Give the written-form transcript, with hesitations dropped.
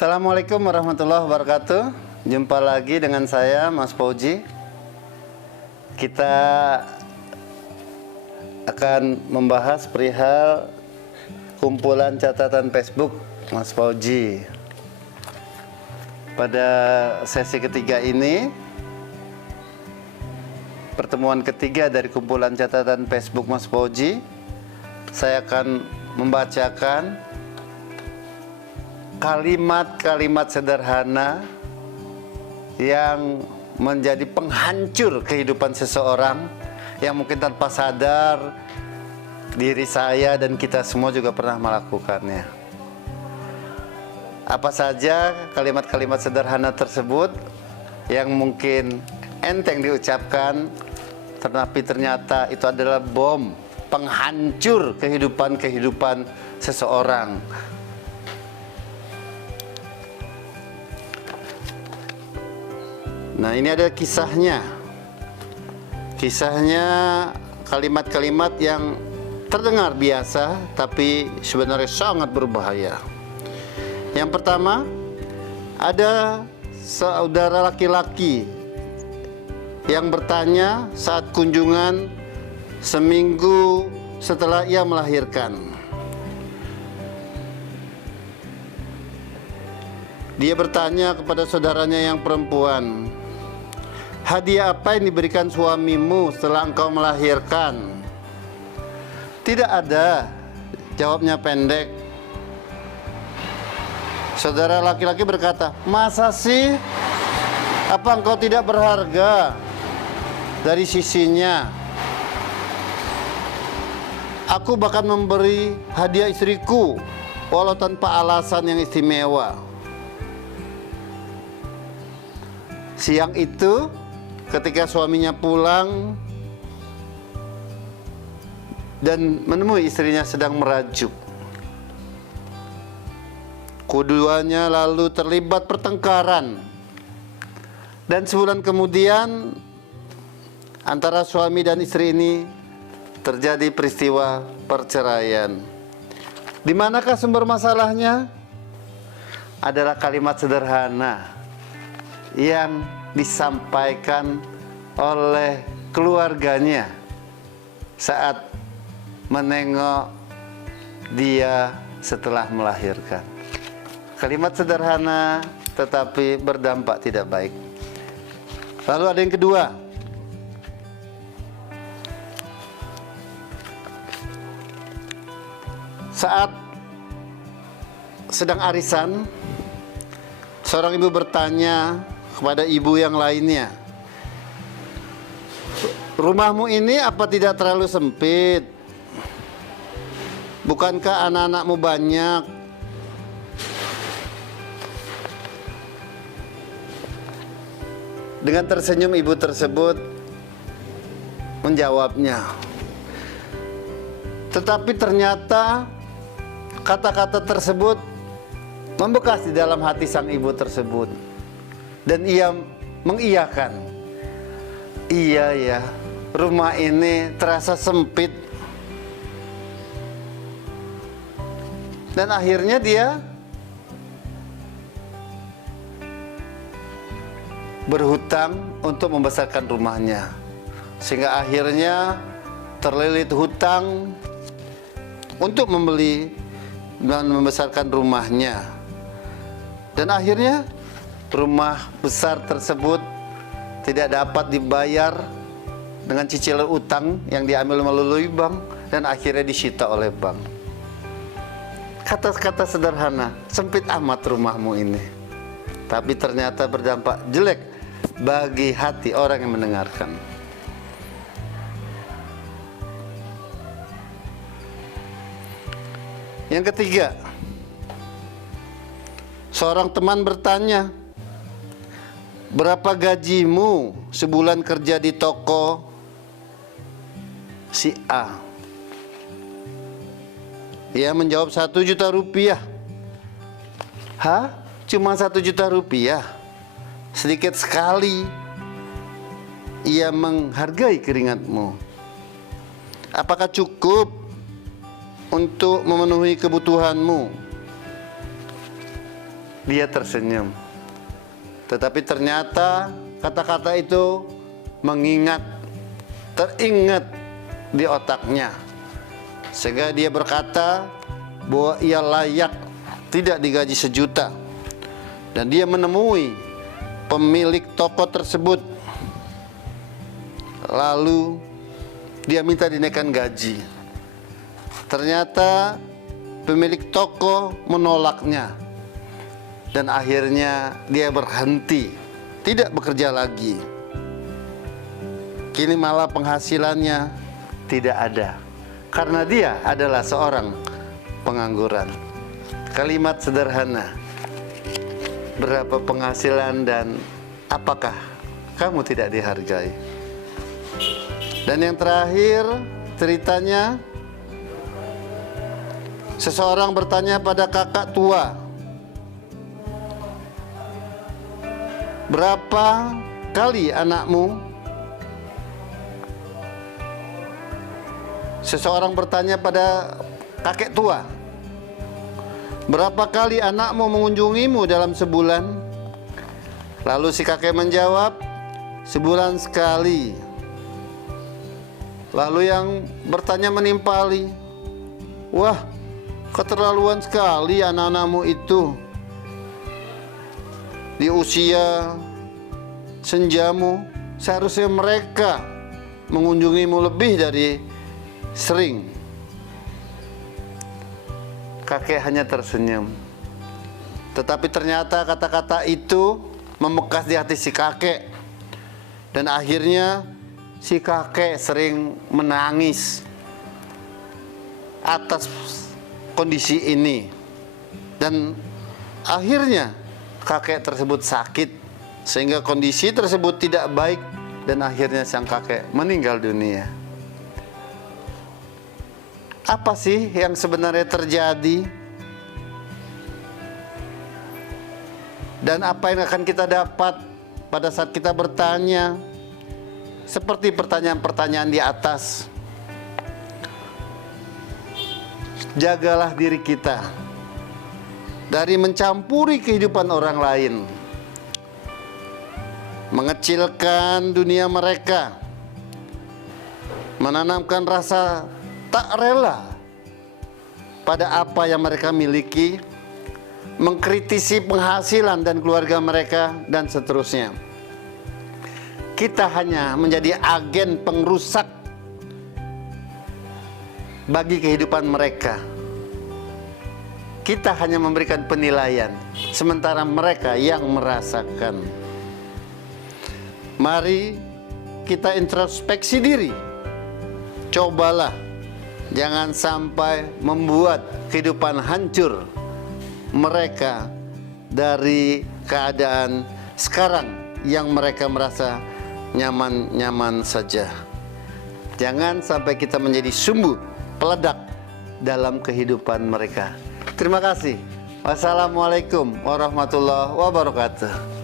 Assalamualaikum warahmatullahi wabarakatuh. Jumpa lagi dengan saya, Mas Fauji. Kita akan membahas perihal kumpulan catatan Facebook Mas Fauji. Pada sesi ketiga ini, pertemuan ketiga dari kumpulan catatan Facebook Mas Fauji, saya akan membacakan kalimat-kalimat sederhana yang menjadi penghancur kehidupan seseorang, yang mungkin tanpa sadar diri saya dan kita semua juga pernah melakukannya. Apa saja kalimat-kalimat sederhana tersebut yang mungkin enteng diucapkan, tetapi ternyata itu adalah bom penghancur kehidupan seseorang. Nah, ini ada kisahnya. Kisahnya kalimat-kalimat yang terdengar biasa, tapi sebenarnya sangat berbahaya. Yang pertama, ada saudara laki-laki yang bertanya saat kunjungan seminggu setelah ia melahirkan. Dia bertanya kepada saudaranya yang perempuan, "Hadiah apa yang diberikan suamimu setelah engkau melahirkan?" "Tidak ada," jawabnya pendek. Saudara laki-laki berkata, "Masa sih? Apa engkau tidak berharga dari sisinya? Aku bahkan memberi hadiah istriku walau tanpa alasan yang istimewa." Siang itu, ketika suaminya pulang dan menemui istrinya sedang merajuk, keduanya lalu terlibat pertengkaran. Dan sebulan kemudian, antara suami dan istri ini terjadi peristiwa perceraian. Di manakah sumber masalahnya? Adalah kalimat sederhana yang disampaikan oleh keluarganya saat menengok dia setelah melahirkan. Kalimat sederhana tetapi berdampak tidak baik. Lalu ada yang kedua. Saat sedang arisan, seorang ibu bertanya kepada ibu yang lainnya, "Rumahmu ini apa tidak terlalu sempit? Bukankah anak-anakmu banyak?" Dengan tersenyum ibu tersebut menjawabnya. Tetapi ternyata kata-kata tersebut membekas di dalam hati sang ibu tersebut. Dan ia mengiyakan, "Iya ya, rumah ini terasa sempit." Dan akhirnya dia berhutang untuk membesarkan rumahnya, sehingga akhirnya terlilit hutang untuk membeli dan membesarkan rumahnya. Dan akhirnya rumah besar tersebut tidak dapat dibayar dengan cicilan utang yang diambil melalui bank, dan akhirnya disita oleh bank. Kata-kata sederhana, "Sempit amat rumahmu ini," tapi ternyata berdampak jelek bagi hati orang yang mendengarkan. Yang ketiga, seorang teman bertanya, "Berapa gajimu sebulan kerja di toko si A?" Ia menjawab, "1 juta rupiah." "Hah? Cuma 1 juta rupiah? Sedikit sekali." Ia menghargai keringatmu. "Apakah cukup untuk memenuhi kebutuhanmu?" dia tersenyum. Tetapi ternyata kata-kata itu teringat di otaknya, sehingga dia berkata bahwa ia layak tidak digaji 1 juta. Dan dia menemui pemilik toko tersebut, lalu dia minta dinaikkan gaji. Ternyata pemilik toko menolaknya, dan akhirnya dia berhenti, tidak bekerja lagi. Kini malah penghasilannya tidak ada, karena dia adalah seorang pengangguran. Kalimat sederhana, berapa penghasilan dan apakah kamu tidak dihargai? Dan yang terakhir ceritanya, seseorang bertanya pada kakak tua, berapa kali anakmu? Seseorang bertanya pada kakek tua, berapa kali anakmu mengunjungimu dalam sebulan? Lalu si kakek menjawab, sebulan sekali. Lalu yang bertanya menimpali, wah, keterlaluan sekali anak-anakmu itu. Di usia senjamu, seharusnya mereka mengunjungimu lebih dari sering. Kakek hanya tersenyum. Tetapi ternyata kata-kata itu membekas di hati si kakek. Dan akhirnya si kakek sering menangis atas kondisi ini. Dan akhirnya kakek tersebut sakit, sehingga kondisi tersebut tidak baik, dan akhirnya sang kakek meninggal dunia. Apa sih yang sebenarnya terjadi? Dan apa yang akan kita dapat pada saat kita bertanya seperti pertanyaan-pertanyaan di atas? Jagalah diri kita dari mencampuri kehidupan orang lain, mengecilkan dunia mereka, menanamkan rasa tak rela pada apa yang mereka miliki, mengkritisi penghasilan dan keluarga mereka, dan seterusnya. Kita hanya menjadi agen pengrusak bagi kehidupan mereka. Kita hanya memberikan penilaian, sementara mereka yang merasakan. Mari kita introspeksi diri. Cobalah jangan sampai membuat kehidupan hancur mereka dari keadaan sekarang yang mereka merasa nyaman-nyaman saja. Jangan sampai kita menjadi sumbu peledak dalam kehidupan mereka. Terima kasih. Wassalamualaikum warahmatullahi wabarakatuh.